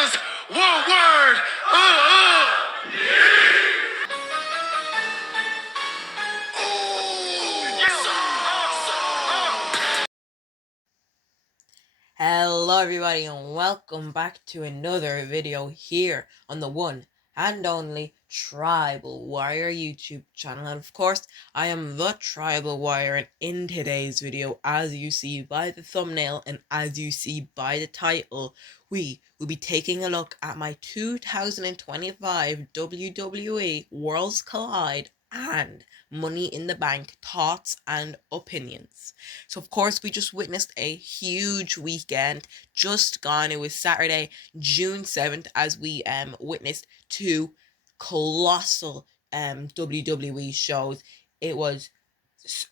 Brothers, one word. Hello everybody and welcome back to another video here on the one and only Tribal Warrior YouTube channel. And of course, I am the Tribal Warrior, and in today's video, as you see by the thumbnail and as you see by the title, we will be taking a look at my 2025 WWE Worlds Collide and Money in the Bank thoughts and opinions. So of course we just witnessed a huge weekend just gone. It was Saturday, June 7th, as we witnessed two colossal WWE shows. It was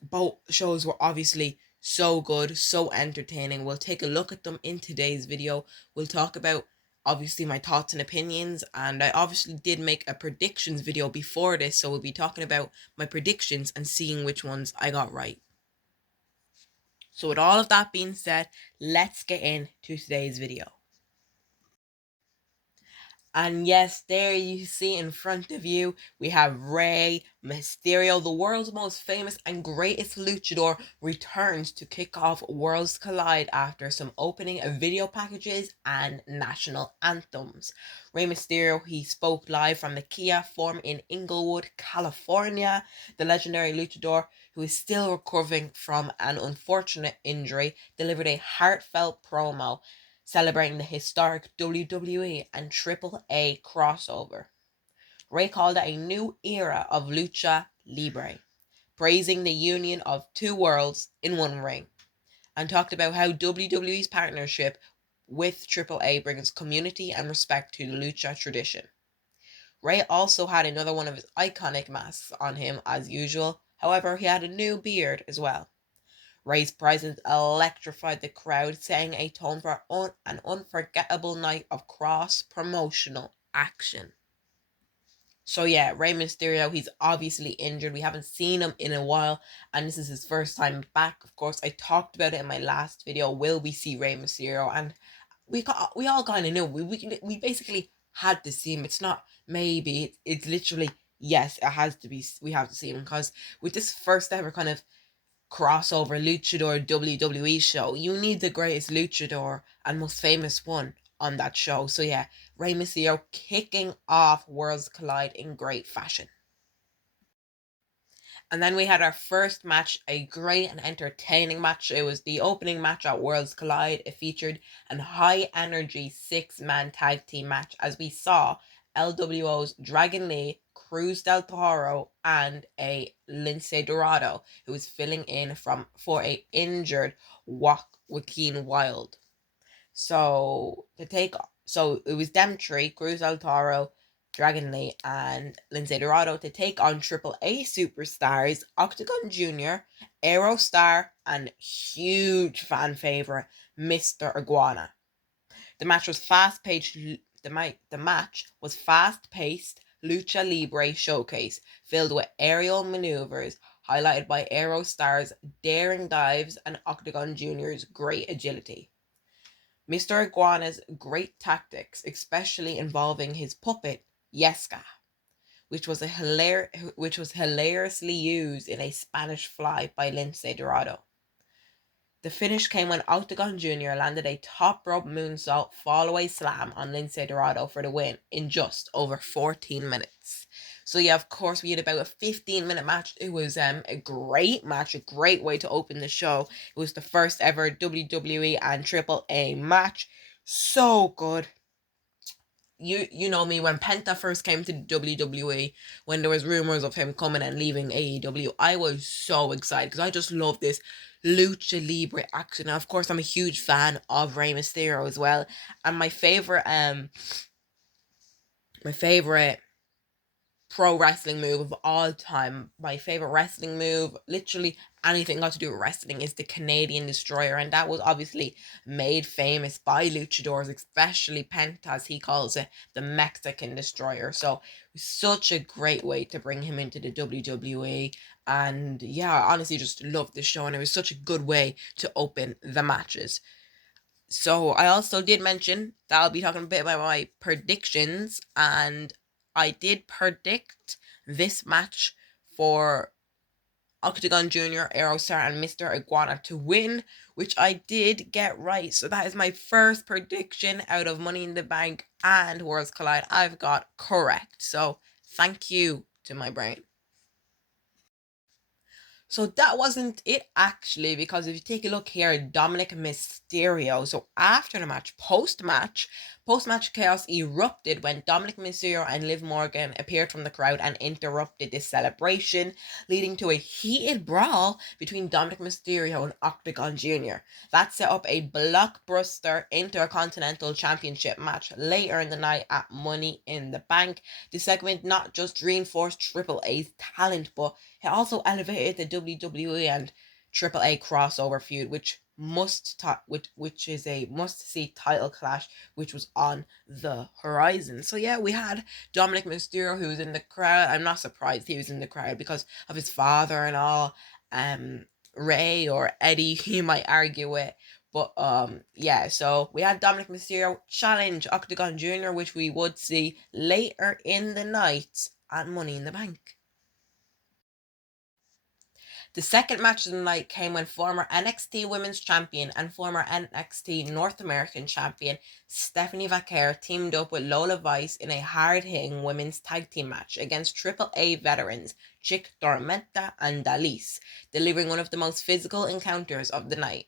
both shows were obviously so good, so entertaining. We'll take a look at them in today's video. We'll talk about obviously my thoughts and opinions, and I obviously did make a predictions video before this, so we'll be talking about my predictions and seeing which ones I got right. So with all of that being said, let's get into today's video. And yes, there you see in front of you, we have Rey Mysterio, the world's most famous and greatest luchador, returns to kick off Worlds Collide after some opening video packages and national anthems. Rey Mysterio, he spoke live from the Kia Forum in Inglewood, California. The legendary luchador, who is still recovering from an unfortunate injury, delivered a heartfelt promo celebrating the historic WWE and AAA crossover. Rey called it a new era of lucha libre, praising the union of two worlds in one ring, and talked about how WWE's partnership with AAA brings community and respect to the lucha tradition. Rey also had another one of his iconic masks on him as usual, however he had a new beard as well. Rey's presence electrified the crowd, setting a tone for an unforgettable night of cross-promotional action. So yeah, Rey Mysterio, he's obviously injured. We haven't seen him in a while, and this is his first time back. Of course, I talked about it in my last video. Will we see Rey Mysterio? And we all kind of knew. We basically had to see him. It's not maybe. It's literally yes. It has to be. We have to see him, because with this first ever kind of crossover luchador WWE show, you need the greatest luchador and most famous one on that show. So yeah, Rey Mysterio kicking off Worlds Collide in great fashion. And then we had our first match, a great and entertaining match. It was the opening match at Worlds Collide. It featured a high energy 6-man tag team match, as we saw LWO's Dragon Lee, Cruz del Toro, and a Lince Dorado, who was filling in for a injured Joaquin Wilde. So it was them three, Cruz del Toro, Dragon Lee, and Lince Dorado, to take on AAA superstars Octagon Jr., Aerostar, and huge fan favorite Mr. Iguana. The match was fast-paced. The match was fast-paced lucha libre showcase filled with aerial maneuvers, highlighted by Aerostar's daring dives and Octagon Jr.'s great agility. Mr. Iguana's great tactics, especially involving his puppet, Yesca, which was hilariously used in a Spanish Fly by Lince Dorado. The finish came when Octagon Jr. landed a top rope moonsault fallaway slam on Lince Dorado for the win in just over 14 minutes. So yeah, of course, we had about a 15-minute match. It was a great match, a great way to open the show. It was the first ever WWE and AAA match. So good. You know me, when Penta first came to WWE, when there was rumors of him coming and leaving AEW, I was so excited because I just love this lucha libre action. And of course, I'm a huge fan of Rey Mysterio as well. And my favorite pro wrestling move of all time, my favorite wrestling move, literally anything got to do with wrestling, is the Canadian Destroyer. And that was obviously made famous by luchadors, especially Penta, as he calls it, the Mexican Destroyer. So it was such a great way to bring him into the WWE. And yeah, I honestly just loved the show, and it was such a good way to open the matches. So I also did mention that I'll be talking a bit about my predictions, and I did predict this match for Octagon Jr., Aerostar, and Mr. Iguana to win, which I did get right. So that is my first prediction out of Money in the Bank and Worlds Collide I've got correct. So thank you to my brain. So that wasn't it actually, because if you take a look here, Dominic Mysterio. So after the match, post-match chaos erupted when Dominic Mysterio and Liv Morgan appeared from the crowd and interrupted this celebration, leading to a heated brawl between Dominic Mysterio and Octagon Jr. That set up a blockbuster Intercontinental Championship match later in the night at Money in the Bank. The segment not just reinforced Triple A's talent, but it also elevated the WWE and AAA crossover feud, which which is a must-see title clash, which was on the horizon. So yeah, we had Dominic Mysterio, who was in the crowd. I'm not surprised he was in the crowd because of his father and all. Ray or Eddie, you might argue it. But yeah, so we had Dominic Mysterio challenge Octagon Jr., which we would see later in the night at Money in the Bank. The second match of the night came when former NXT Women's Champion and former NXT North American Champion Stephanie Vaquer teamed up with Lola Vice in a hard-hitting women's tag team match against AAA veterans Chick Tormenta and Dalise, delivering one of the most physical encounters of the night.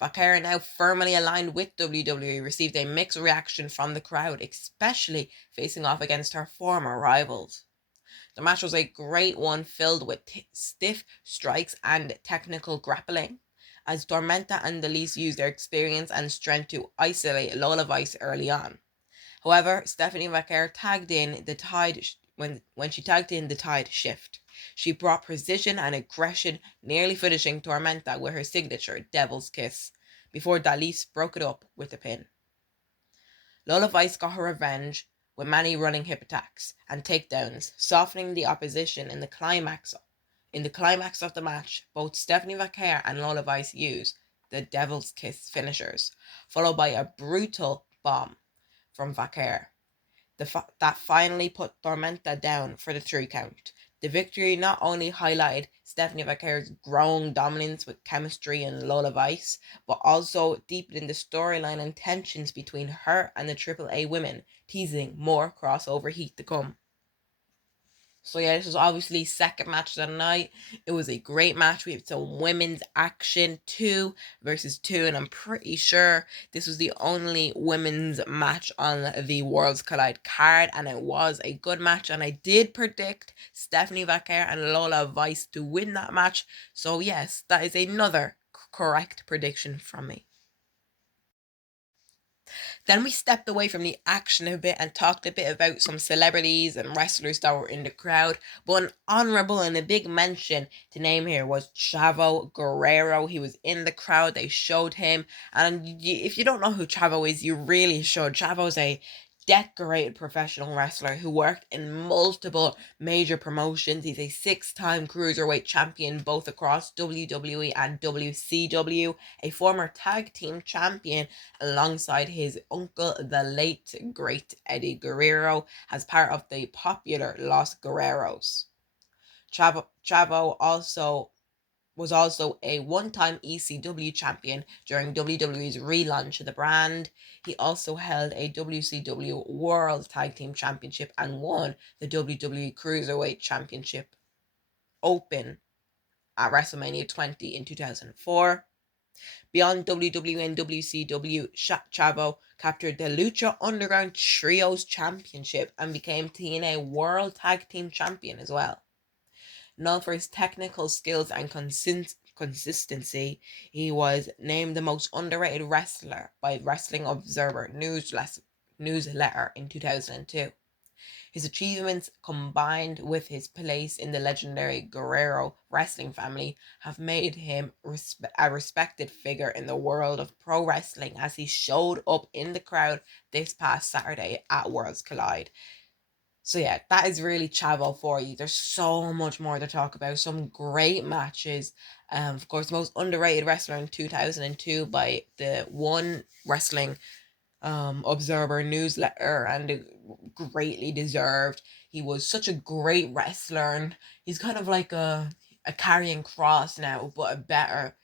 Vaquer, now firmly aligned with WWE, received a mixed reaction from the crowd, especially facing off against her former rivals. The match was a great one, filled with stiff strikes and technical grappling, as Tormenta and Dalise used their experience and strength to isolate Lola Vice early on. However, Stephanie Vaquer tagged in the tide when she tagged in the tide shift. She brought precision and aggression, nearly finishing Tormenta with her signature Devil's Kiss, before Dalise broke it up with a pin. Lola Vice got her revenge with many running hip attacks and takedowns, softening the opposition in the climax. In the climax of the match, both Stephanie Vaquer and Lola Vice used the Devil's Kiss finishers, followed by a brutal bomb from Vaquer that finally put Tormenta down for the 3 count. The victory not only highlighted Stephanie Vaquer's growing dominance with chemistry and Lola Vice, but also deepened the storyline and tensions between her and the AAA women, teasing more crossover heat to come. So yeah, this was obviously second match of the night. It was a great match. We had some women's action, 2 versus 2, and I'm pretty sure this was the only women's match on the Worlds Collide card, and it was a good match. And I did predict Stephanie Vaquer and Lola Vice to win that match. So yes, that is another correct prediction from me. Then we stepped away from the action a bit and talked a bit about some celebrities and wrestlers that were in the crowd. But an honorable and a big mention to name here was Chavo Guerrero. He was in the crowd. They showed him. And if you don't know who Chavo is, you really should. Chavo's a decorated professional wrestler who worked in multiple major promotions. He's a 6-time cruiserweight champion both across WWE and WCW, a former tag team champion alongside his uncle, the late great Eddie Guerrero, as part of the popular Los Guerreros. Chavo was also a one-time ECW champion during WWE's relaunch of the brand. He also held a WCW World Tag Team Championship and won the WWE Cruiserweight Championship Open at WrestleMania 20 in 2004. Beyond WWE and WCW, Chavo captured the Lucha Underground Trios Championship and became TNA World Tag Team Champion as well. Known for his technical skills and consistency, he was named the most underrated wrestler by Wrestling Observer newsletter in 2002. His achievements, combined with his place in the legendary Guerrero wrestling family, have made him a respected figure in the world of pro wrestling as he showed up in the crowd this past Saturday at Worlds Collide. So yeah, that is really Chavo for you. There's so much more to talk about. Some great matches. Of course, most underrated wrestler in 2002 by the One Wrestling Observer newsletter, and greatly deserved. He was such a great wrestler, and he's kind of like a carrying cross now, but a better,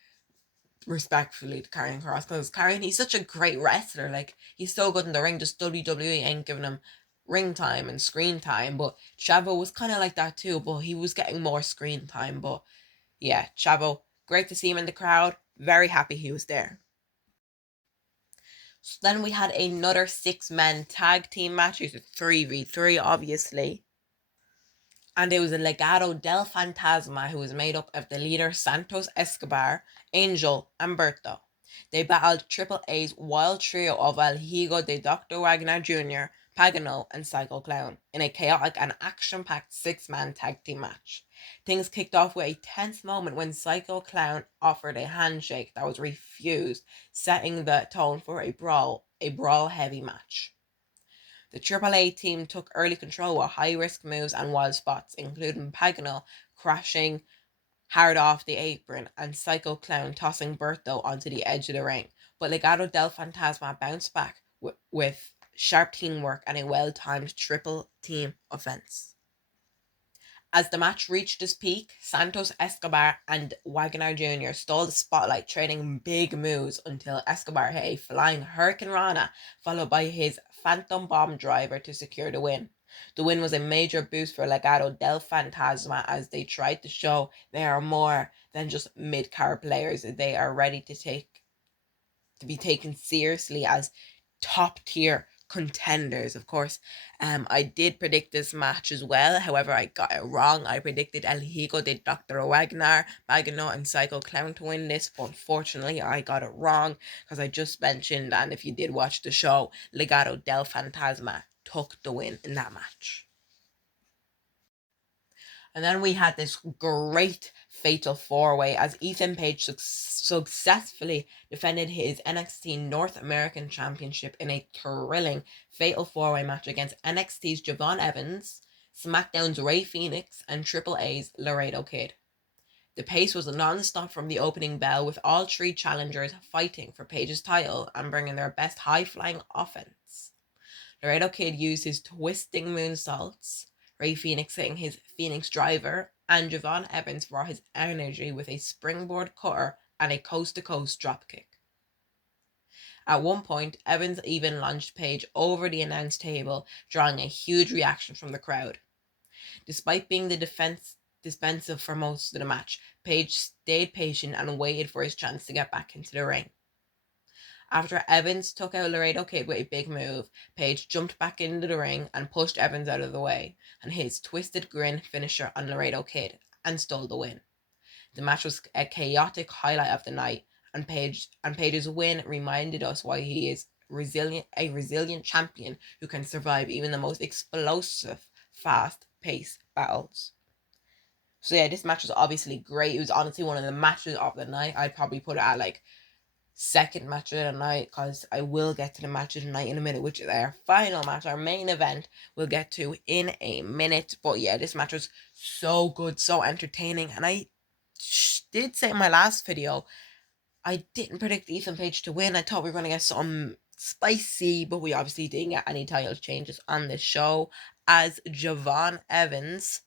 respectfully, to carrying cross, because carrying, he's such a great wrestler. Like, he's so good in the ring, just WWE ain't giving him ring time and screen time. But Chavo was kind of like that too, but he was getting more screen time. But yeah, Chavo, great to see him in the crowd. Very happy he was there. So then we had another 6 men tag team match. It was a 3v3, obviously. And it was a Legado del Fantasma, who was made up of the leader Santos Escobar, Angel, and Berto. They battled Triple A's wild trio of El Higo de Dr. Wagner Jr., Pagano, and Psycho Clown in a chaotic and action-packed 6-man tag team match. Things kicked off with a tense moment when Psycho Clown offered a handshake that was refused, setting the tone for a brawl-heavy match. The AAA team took early control with high-risk moves and wild spots, including Pagano crashing hard off the apron and Psycho Clown tossing Berto onto the edge of the ring. But Legado del Fantasma bounced back with sharp teamwork and a well-timed triple team offense. As the match reached its peak, Santos Escobar and Wagner Jr. stole the spotlight, trading big moves until Escobar hit a flying Hurricane Rana, followed by his Phantom Bomb driver to secure the win. The win was a major boost for Legado del Fantasma, as they tried to show they are more than just mid-card players. They are ready to be taken seriously as top tier contenders. Of course, I did predict this match as well. However, I got it wrong. I predicted El Higo de Dr. Wagner, Pagano, and Psycho Clown to win this, but unfortunately, I got it wrong, because I just mentioned, and if you did watch the show, Legado del Fantasma took the win in that match. And then we had this great fatal four-way as Ethan Page successfully defended his NXT North American Championship in a thrilling fatal four-way match against NXT's Javon Evans, SmackDown's Rey Fenix, and Triple A's Laredo Kid. The pace was non-stop from the opening bell, with all three challengers fighting for Page's title and bringing their best high-flying offense. Laredo Kid used his twisting moonsaults, Rey Fenix hitting his Phoenix driver, and Javon Evans brought his energy with a springboard cutter and a coast-to-coast dropkick. At one point, Evans even launched Page over the announce table, drawing a huge reaction from the crowd. Despite being the defensive for most of the match, Page stayed patient and waited for his chance to get back into the ring. After Evans took out Laredo Kid with a big move, Page jumped back into the ring and pushed Evans out of the way, and hit his twisted grin finisher on Laredo Kid and stole the win. The match was a chaotic highlight of the night, and Page's win reminded us why he is a resilient champion who can survive even the most explosive, fast-paced battles. So yeah, this match was obviously great. It was honestly one of the matches of the night. I'd probably put it at like second match of the night, because I will get to the match of the night in a minute, which is our final match, our main event, we'll get to in a minute. But yeah, this match was so good, so entertaining, and I did say in my last video, I didn't predict Ethan Page to win. I thought we were going to get some spicy, but we obviously didn't get any title changes on this show, as Javon Evans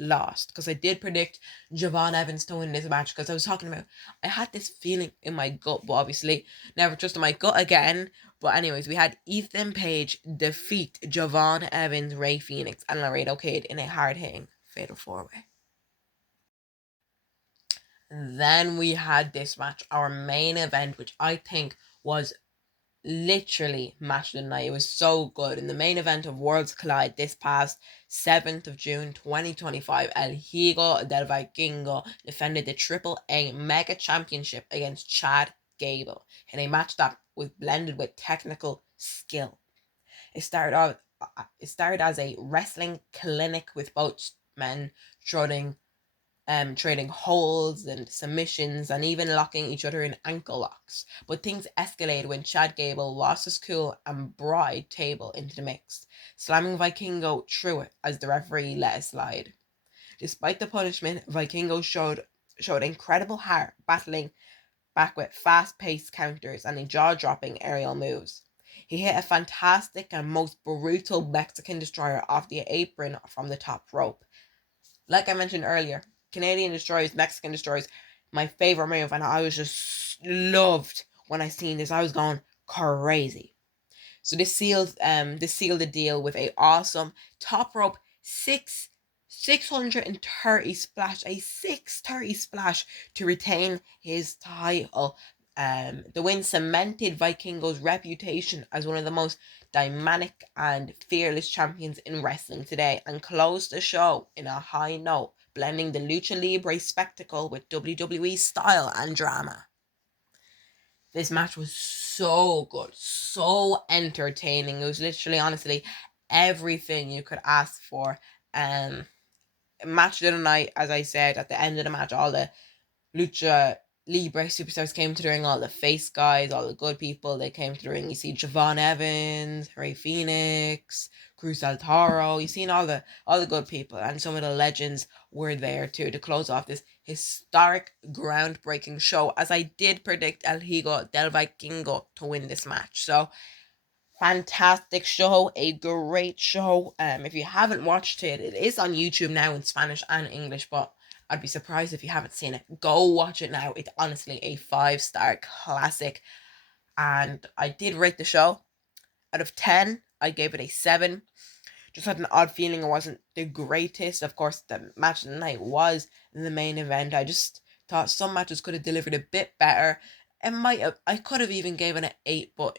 lost, because I did predict Javon Evans to win this match, because I was talking about, I had this feeling in my gut, but obviously never trusted my gut again. But anyways, we had Ethan Page defeat Javon Evans, Rey Fenix, and Laredo Kid in a hard-hitting fatal four-way. Then we had this match, our main event, which I think was literally match of the night. It was so good. In the main event of Worlds Collide this past 7th of June 2025, El Higo del Vikingo defended the Triple A Mega Championship against Chad Gable in a match that was blended with technical skill. It started as a wrestling clinic, with both men strutting trading holds and submissions and even locking each other in ankle locks. But things escalated when Chad Gable lost his cool and brought Table into the mix, slamming Vikingo through it as the referee let it slide. Despite the punishment, Vikingo showed incredible heart, battling back with fast-paced counters and jaw-dropping aerial moves. He hit a fantastic and most brutal Mexican destroyer off the apron from the top rope. Like I mentioned earlier, Canadian destroyers, Mexican destroyers, my favorite move, and I was just loved when I seen this. I was going crazy. So this sealed the deal with a awesome top rope 630 splash, a 630 splash to retain his title. The win cemented Vikingo's reputation as one of the most dynamic and fearless champions in wrestling today and closed the show in a high note, blending the Lucha Libre spectacle with WWE style and drama. This match was so good, so entertaining. It was literally, honestly, everything you could ask for. Match of the night, as I said, at the end of the match, all the Lucha Libre superstars came to the ring, all the face guys, all the good people, they came to the ring. You see Javon Evans, Rey Fenix, Cruz del Toro. You seen all the good people, and some of the legends were there too to close off this historic, groundbreaking show. As I did predict El Hijo del Vikingo to win this match. So fantastic show, a great show. If you haven't watched it, it is on YouTube now in Spanish and English, but I'd be surprised if you haven't seen it. Go watch it now. It's honestly a 5-star classic. And I did rate the show. Out of 10, I gave it a 7. Just had an odd feeling it wasn't the greatest. Of course, the match of the night was the main event. I just thought some matches could have delivered a bit better. I could have even given it an 8, but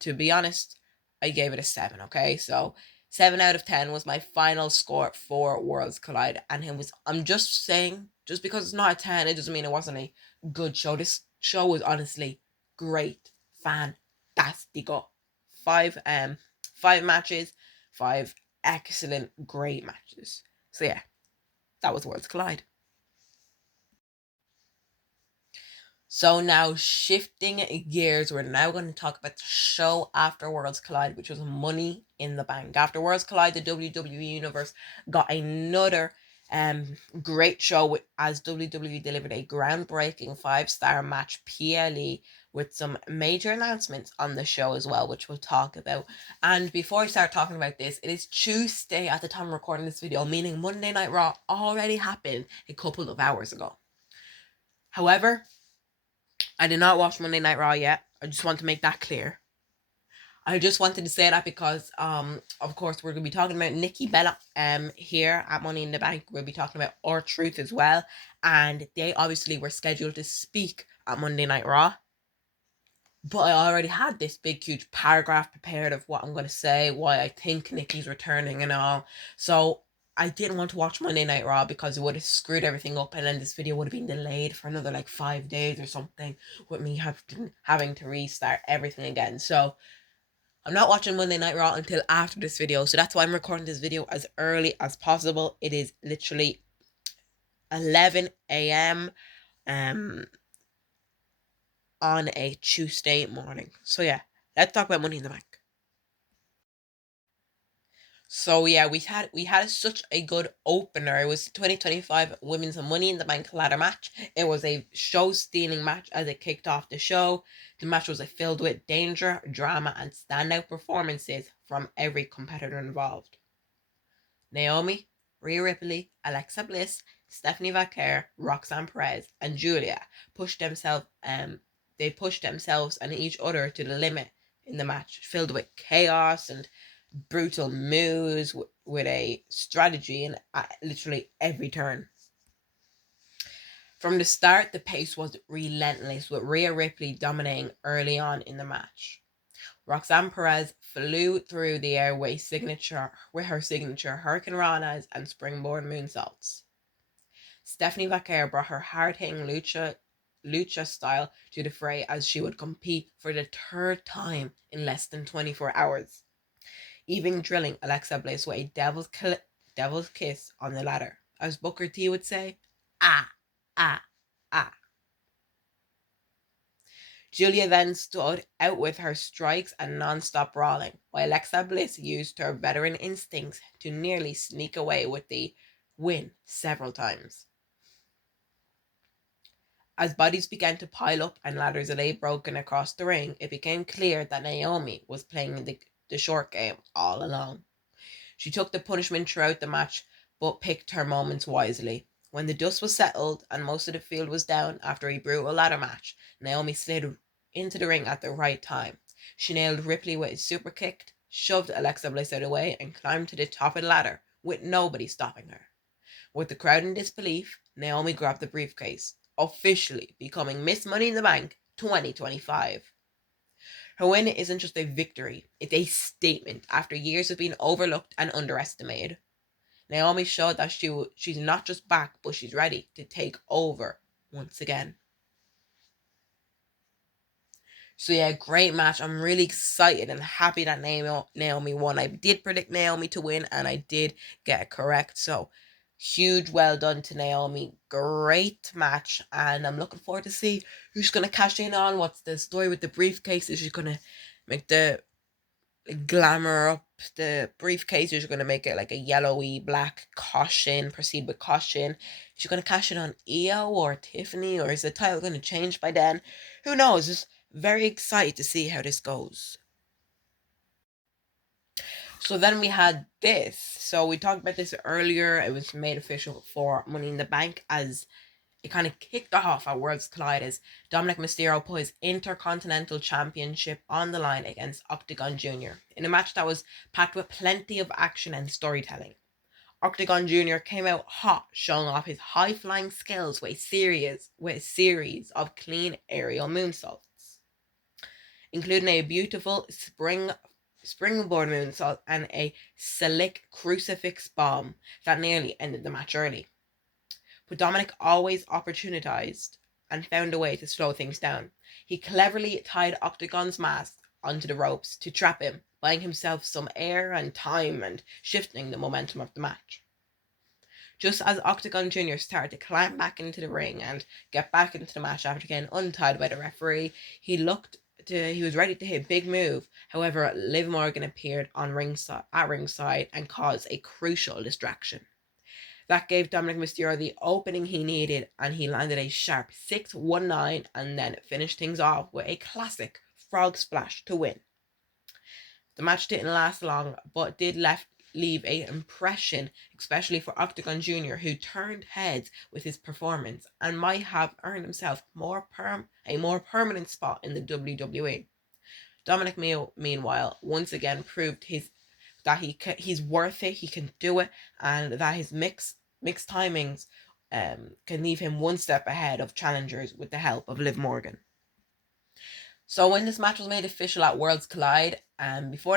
to be honest, I gave it a 7, okay? So 7 out of 10 was my final score for Worlds Collide. And I'm just saying, just because it's not a 10, it doesn't mean it wasn't a good show. This show was honestly great. Fantastico. 5 matches, 5 excellent, great matches. So yeah, that was Worlds Collide. So now shifting gears, we're now going to talk about the show after Worlds Collide, which was Money in the Bank. After Worlds Collide, the WWE Universe got another great show as WWE delivered a groundbreaking 5-star match PLE with some major announcements on the show as well, which we'll talk about. And before I start talking about this, it is Tuesday at the time of recording this video, meaning Monday Night Raw already happened a couple of hours ago. However, I did not watch Monday Night Raw yet. I just want to make that clear. I just wanted to say that because, of course, we're going to be talking about Nikki Bella here at Money in the Bank. We'll be talking about R-Truth as well. And they obviously were scheduled to speak at Monday Night Raw. But I already had this big, huge paragraph prepared of what I'm going to say, why I think Nikki's returning and all. So I didn't want to watch Monday Night Raw because it would have screwed everything up, and then this video would have been delayed for another 5 days or something, with me having to restart everything again. So I'm not watching Monday Night Raw until after this video. So that's why I'm recording this video as early as possible. It is literally 11 a.m. On a Tuesday morning. So yeah, let's talk about Money in the Bank. So yeah, we had such a good opener. It was 2025 Women's Money in the Bank ladder match. It was a show-stealing match as it kicked off the show. The match was filled with danger, drama, and standout performances from every competitor involved. Naomi, Rhea Ripley, Alexa Bliss, Stephanie Vaquer, Roxanne Perez, and Julia pushed themselves and each other to the limit in the match, filled with chaos and brutal moves with a strategy in literally every turn. From the start, the pace was relentless, with Rhea Ripley dominating early on in the match. Roxanne Perez flew through the air with her signature Hurricane Ranas and springboard moonsaults. Stephanie Vaquer brought her hard-hitting lucha style to the fray as she would compete for the 3rd time in less than 24 hours, even drilling Alexa Bliss with a devil's kiss on the ladder. As Booker T would say, Ah, ah, ah. Julia then stood out with her strikes and non-stop brawling, while Alexa Bliss used her veteran instincts to nearly sneak away with the win several times. As bodies began to pile up and ladders lay broken across the ring, it became clear that Naomi was playing the short game all along. She took the punishment throughout the match, but picked her moments wisely. When the dust was settled and most of the field was down after a brutal ladder match, Naomi slid into the ring at the right time. She nailed Ripley with a super kick, shoved Alexa Bliss out of the way, and climbed to the top of the ladder with nobody stopping her. With the crowd in disbelief, Naomi grabbed the briefcase, officially becoming Miss Money in the Bank 2025. Her win isn't just a victory, it's a statement after years of being overlooked and underestimated. Naomi showed that she's not just back, but she's ready to take over once again. So yeah, great match. I'm really excited and happy that Naomi won. I did predict Naomi to win and I did get it correct. So huge well done to Naomi. Great match. And I'm looking forward to see who's gonna cash in on. What's the story with the briefcase? Is she gonna make the glamour up the briefcase? Is she gonna make it like a yellowy black caution, proceed with caution? Is she gonna cash in on Io or Tiffany, or is the title gonna change by then? Who knows? Just very excited to see how this goes. So then we had this. So we talked about this earlier. It was made official for Money in the Bank as it kind of kicked off at Worlds Collide as Dominic Mysterio put his Intercontinental Championship on the line against Octagon Jr. in a match that was packed with plenty of action and storytelling. Octagon Jr. came out hot, showing off his high-flying skills with a series of clean aerial moonsaults, including a beautiful springboard moonsault and a slick crucifix bomb that nearly ended the match early. But Dominic always opportunized and found a way to slow things down. He cleverly tied Octagon's mask onto the ropes to trap him, buying himself some air and time and shifting the momentum of the match. Just as Octagon Jr. started to climb back into the ring and get back into the match after getting untied by the referee, he was ready to hit a big move. However, Liv Morgan appeared at ringside and caused a crucial distraction. That gave Dominic Mysterio the opening he needed, and he landed a sharp 619 and then finished things off with a classic frog splash to win. The match didn't last long, but did leave an impression, especially for Octagon Jr., who turned heads with his performance and might have earned himself a more permanent spot in the WWE. Dominic, meanwhile, once again proved that he's worth it, he can do it, and that his mixed timings can leave him one step ahead of challengers with the help of Liv Morgan. So when this match was made official at Worlds Collide, before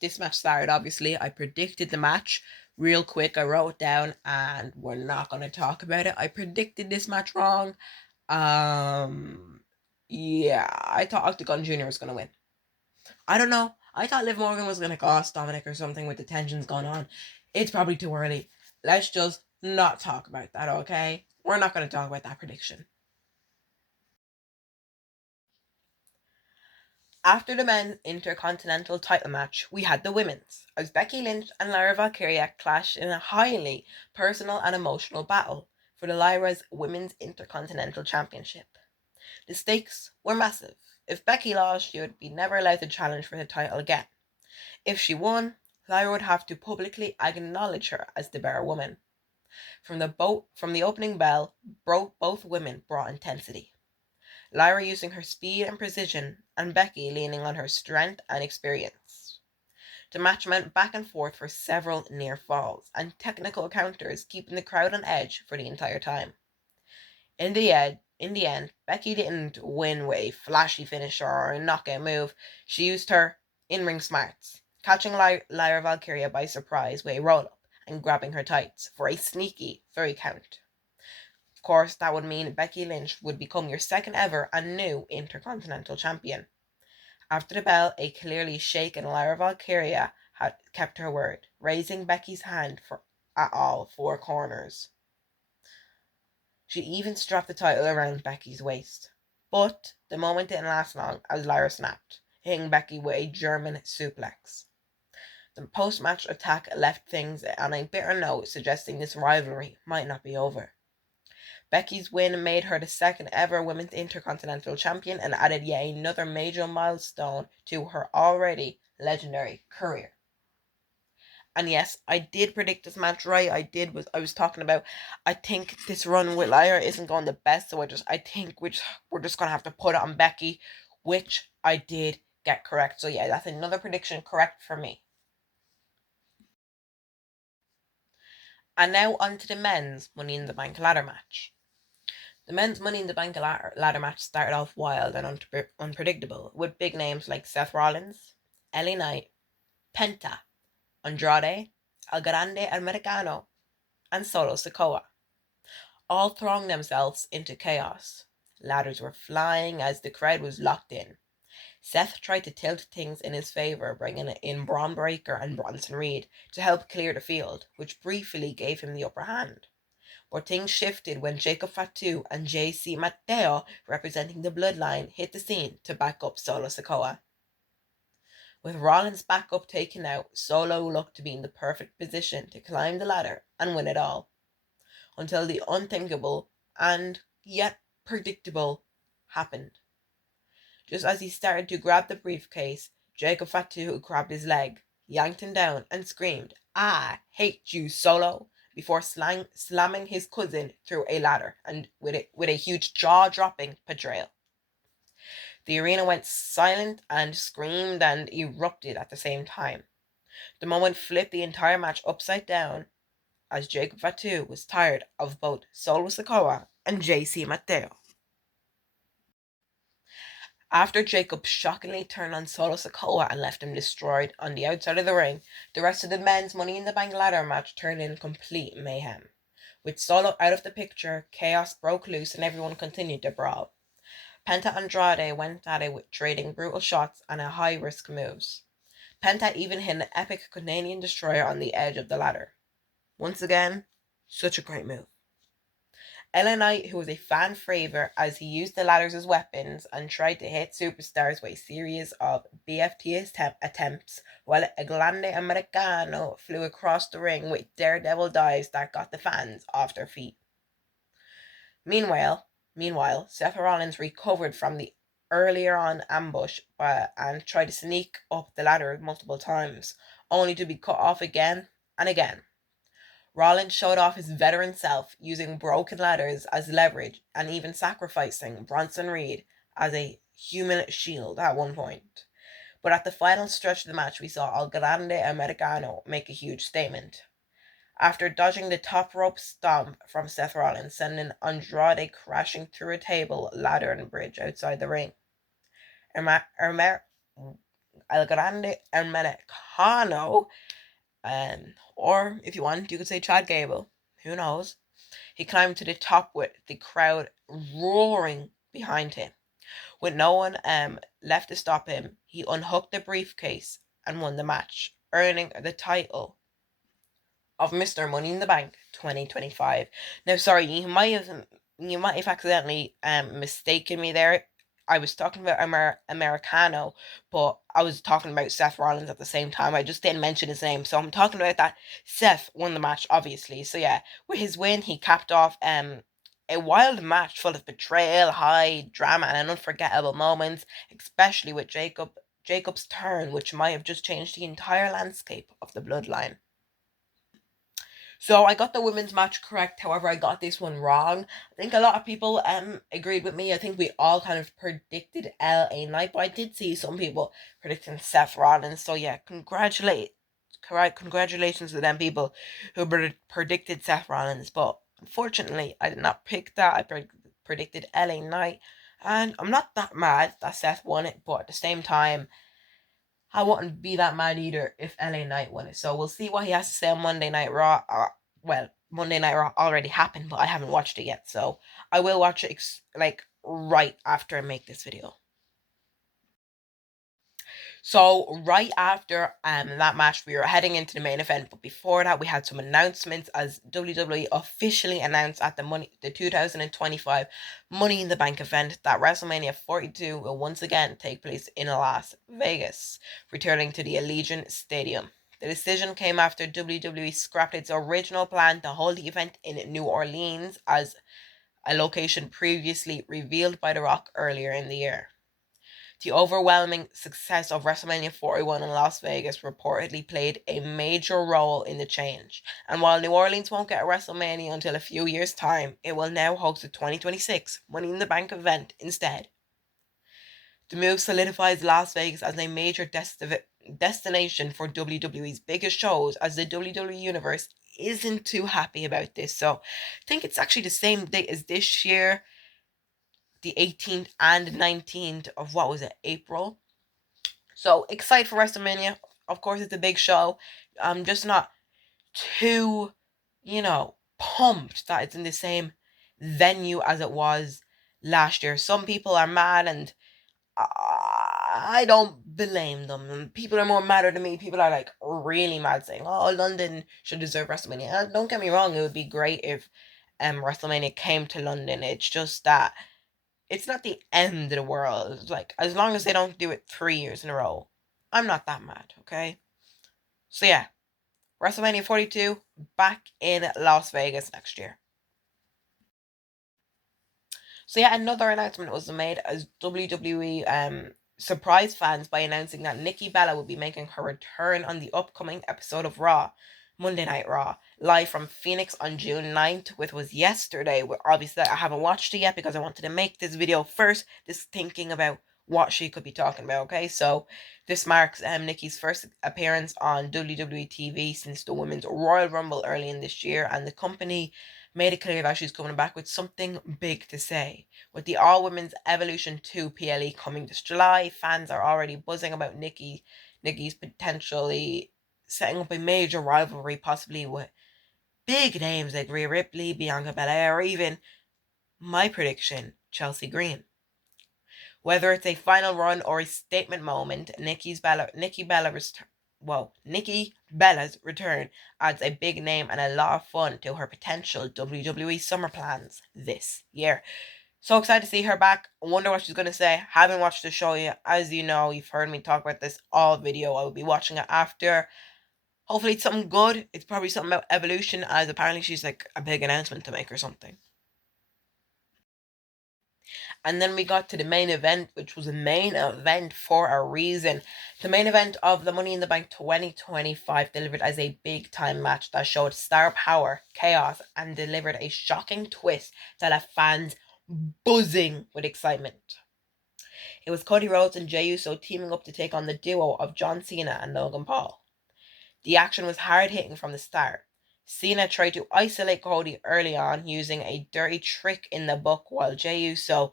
this match started, obviously, I predicted the match real quick. I wrote it down, and we're not going to talk about it. I predicted this match wrong. Yeah, I thought Octagon Jr. was going to win. I don't know. I thought Liv Morgan was going to cost Dominic or something with the tensions going on. It's probably too early. Let's just not talk about that, okay? We're not going to talk about that prediction. After the men's Intercontinental title match, we had the women's, as Becky Lynch and Lyra Valkyria clashed in a highly personal and emotional battle for the Lyra's Women's Intercontinental Championship. The stakes were massive. If Becky lost, she would be never allowed to challenge for the title again. If she won, Lyra would have to publicly acknowledge her as the better woman. From the opening bell, both women brought intensity. Lyra using her speed and precision, and Becky leaning on her strength and experience. The match went back and forth for several near falls and technical counters, keeping the crowd on edge for the entire time. In the end, Becky didn't win with a flashy finisher or a knockout move. She used her in-ring smarts, catching Lyra Valkyria by surprise with a roll-up and grabbing her tights for a sneaky 3 count. Of course, that would mean Becky Lynch would become your second ever and new Intercontinental Champion. After the bell, a clearly shaken Lyra Valkyria had kept her word, raising Becky's hand at all 4 corners. She even strapped the title around Becky's waist. But the moment didn't last long as Lyra snapped, hitting Becky with a German suplex. The post-match attack left things on a bitter note, suggesting this rivalry might not be over. Becky's win made her the second ever Women's Intercontinental Champion and added yet another major milestone to her already legendary career. And yes, I did predict this match right. I was talking about, I think this run with Lyra isn't going the best, so I think we're just gonna have to put it on Becky, which I did get correct. So yeah, that's another prediction correct for me. And now on to the men's Money in the Bank ladder match. The men's Money in the Bank ladder match started off wild and unpredictable, with big names like Seth Rollins, LA Knight, Penta, Andrade, El Grande Americano, and Solo Sikoa, all throwing themselves into chaos. Ladders were flying as the crowd was locked in. Seth tried to tilt things in his favour, bringing in Braun Breaker and Bronson Reed to help clear the field, which briefly gave him the upper hand. But things shifted when Jacob Fatu and JC Mateo, representing the Bloodline, hit the scene to back up Solo Sikoa. With Rollins' backup taken out, Solo looked to be in the perfect position to climb the ladder and win it all. Until the unthinkable and yet predictable happened. Just as he started to grab the briefcase, Jacob Fatu grabbed his leg, yanked him down, and screamed, "I hate you, Solo," before slamming his cousin through a ladder and with a huge jaw-dropping betrayal. The arena went silent and screamed and erupted at the same time. The moment flipped the entire match upside down as Jacob Fatu was tired of both Solo Sikoa and JC Mateo. After Jacob shockingly turned on Solo Sikoa and left him destroyed on the outside of the ring, the rest of the men's Money in the Bank ladder match turned in complete mayhem. With Solo out of the picture, chaos broke loose and everyone continued to brawl. Penta Andrade went at it with trading brutal shots and high-risk moves. Penta even hit an epic Canadian destroyer on the edge of the ladder. Once again, such a great move. LA Knight, who was a fan favourite as he used the ladders as weapons and tried to hit superstars with a series of BFT attempts, while El Grande Americano flew across the ring with daredevil dives that got the fans off their feet. Meanwhile, Seth Rollins recovered from the earlier on ambush and tried to sneak up the ladder multiple times, only to be cut off again and again. Rollins showed off his veteran self, using broken ladders as leverage and even sacrificing Bronson Reed as a human shield at one point. But at the final stretch of the match, we saw El Grande Americano make a huge statement. After dodging the top rope stomp from Seth Rollins, sending Andrade crashing through a table, ladder, and bridge outside the ring. El Grande Americano, or if you want, you could say Chad Gable. Who knows? He climbed to the top with the crowd roaring behind him. With no one left to stop him, he unhooked the briefcase and won the match, earning the title of Mr. Money in the Bank 2025. Now, sorry, you might have accidentally mistaken me there. I was talking about Americano, but I was talking about Seth Rollins at the same time. I just didn't mention his name, so I'm talking about that. Seth won the match, obviously. So yeah, with his win, he capped off a wild match full of betrayal, high drama, and unforgettable moments, especially with Jacob's turn, which might have just changed the entire landscape of the Bloodline. So I got the women's match correct, however I got this one wrong. I think a lot of people agreed with me. I think we all kind of predicted LA Knight, but I did see some people predicting Seth Rollins. So yeah, congratulations to them people who predicted Seth Rollins. But unfortunately, I did not pick that. I predicted LA Knight, and I'm not that mad that Seth won it, but at the same time, I wouldn't be that mad either if LA Knight won it. So we'll see what he has to say on Monday Night Raw. Monday Night Raw already happened, but I haven't watched it yet. So I will watch it right after I make this video. So right after that match, we were heading into the main event, but before that, we had some announcements as WWE officially announced at the 2025 Money in the Bank event that WrestleMania 42 will once again take place in Las Vegas, returning to the Allegiant Stadium. The decision came after WWE scrapped its original plan to hold the event in New Orleans as a location previously revealed by The Rock earlier in the year. The overwhelming success of WrestleMania 41 in Las Vegas reportedly played a major role in the change. And while New Orleans won't get a WrestleMania until a few years' time, it will now host the 2026 Money in the Bank event instead. The move solidifies Las Vegas as a major destination for WWE's biggest shows, as the WWE Universe isn't too happy about this. So I think it's actually the same date as this year, the 18th and 19th of what was it, April. So excited for WrestleMania. Of course, it's a big show. I'm just not too, pumped that it's in the same venue as it was last year. Some people are mad, and I don't blame them. And people are more madder than me. People are like really mad, saying, "Oh, London should deserve WrestleMania." Don't get me wrong; it would be great if WrestleMania came to London. It's just that it's not the end of the world. Like, as long as they don't do it 3 years in a row, I'm not that mad, okay? So yeah, WrestleMania 42 back in Las Vegas next year. So yeah, another announcement was made as WWE surprised fans by announcing that Nikki Bella will be making her return on the upcoming episode of Raw, Monday Night Raw, live from Phoenix on June 9th, which was yesterday. Obviously, I haven't watched it yet because I wanted to make this video first, just thinking about what she could be talking about, okay? So this marks Nikki's first appearance on WWE TV since the Women's Royal Rumble early in this year, and the company made it clear that she's coming back with something big to say. With the All Women's Evolution 2 PLE coming this July, fans are already buzzing about Nikki's potentially setting up a major rivalry, possibly with big names like Rhea Ripley, Bianca Belair, or even my prediction, Chelsea Green. Whether it's a final run or a statement moment, Nikki Bella's return adds a big name and a lot of fun to her potential WWE summer plans this year. So excited to see her back. I wonder what she's going to say. Haven't watched the show yet. As you know, you've heard me talk about this all video. I will be watching it after. Hopefully it's something good. It's probably something about Evolution, as apparently she's like a big announcement to make or something. And then we got to the main event, which was a main event for a reason. The main event of the Money in the Bank 2025 delivered as a big time match that showed star power, chaos, and delivered a shocking twist that left fans buzzing with excitement. It was Cody Rhodes and Jey Uso teaming up to take on the duo of John Cena and Logan Paul. The action was hard hitting from the start. Cena tried to isolate Cody early on using a dirty trick in the book, while Jey Uso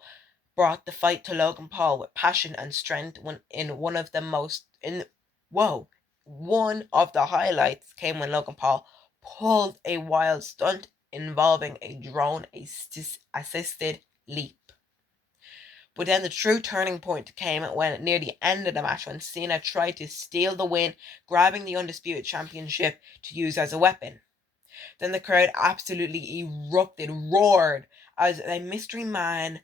brought the fight to Logan Paul with passion and strength. One of the highlights came when Logan Paul pulled a wild stunt involving a drone assisted leap. But then the true turning point came when, near the end of the match, when Cena tried to steal the win, grabbing the Undisputed Championship to use as a weapon. Then the crowd absolutely erupted, roared, as a mystery man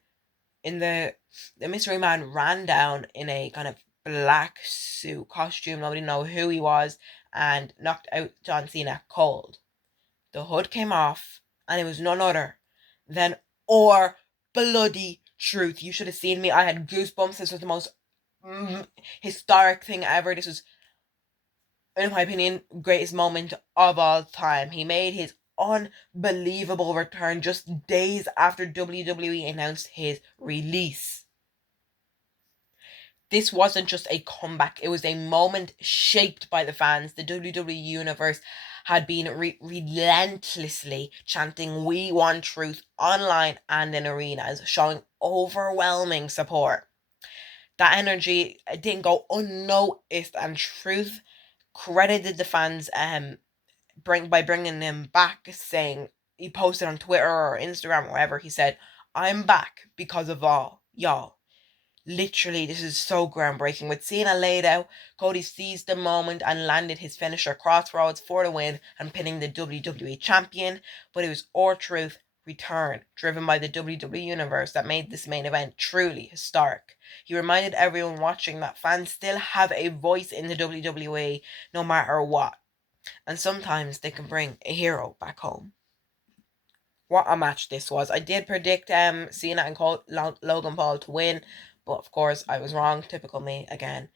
ran down in a kind of black suit costume. Nobody knew who he was, and knocked out John Cena cold. The hood came off, and it was none other than Or Bloody Truth. You should have seen me. I had goosebumps. This was the most historic thing ever. This was, in my opinion, greatest moment of all time. He made his unbelievable return just days after WWE announced his release. This wasn't just a comeback, it was a moment shaped by the fans. The WWE Universe had been relentlessly chanting "We Want Truth" online and in arenas, showing overwhelming support. That energy didn't go unnoticed, and Truth credited the fans by bringing them back, saying, he posted on Twitter or Instagram or wherever, he said, "I'm back because of all y'all. Literally, this is so groundbreaking. With Cena laid out, Cody seized the moment and landed his finisher Crossroads for the win and pinning the WWE Champion. But it was R-Truth return, driven by the WWE Universe, that made this main event truly historic. He reminded everyone watching that fans still have a voice in the WWE no matter what. And sometimes they can bring a hero back home. What a match this was. I did predict Cena and Logan Paul to win, but of course I was wrong. Typical me again.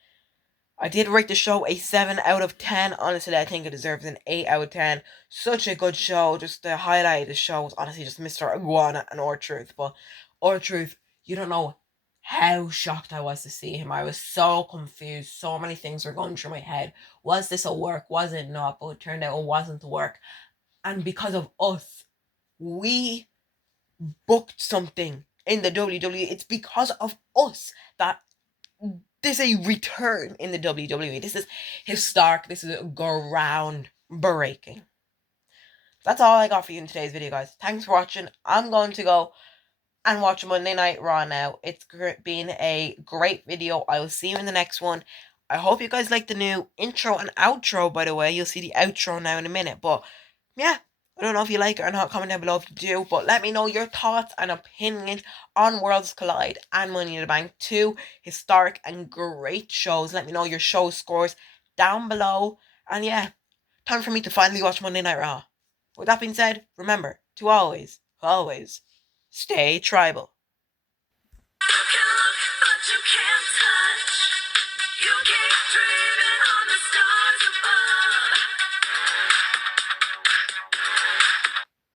I did rate the show a 7 out of 10. Honestly, I think it deserves an 8 out of 10. Such a good show. Just the highlight of the show was honestly just Mr. Iguana and R-Truth. But R-Truth, you don't know how shocked I was to see him. I was so confused. So many things were going through my head. Was this a work? Was it not? But it turned out it wasn't a work. And because of us, we booked something in the WWE. It's because of us that there's a return in the WWE. This is historic. This is groundbreaking. That's all I got for you in today's video, guys. Thanks for watching. I'm going to go and watch Monday Night Raw now. It's been a great video. I will see you in the next one. I hope you guys like the new intro and outro, by the way. You'll see the outro now in a minute. But yeah, I don't know if you like it or not. Comment down below if you do. But let me know your thoughts and opinions on Worlds Collide and Money in the Bank. Two historic and great shows. Let me know your show scores down below. And yeah, time for me to finally watch Monday Night Raw. With that being said, remember to always, always stay tribal. You can look, but you can't touch. You keep dreaming.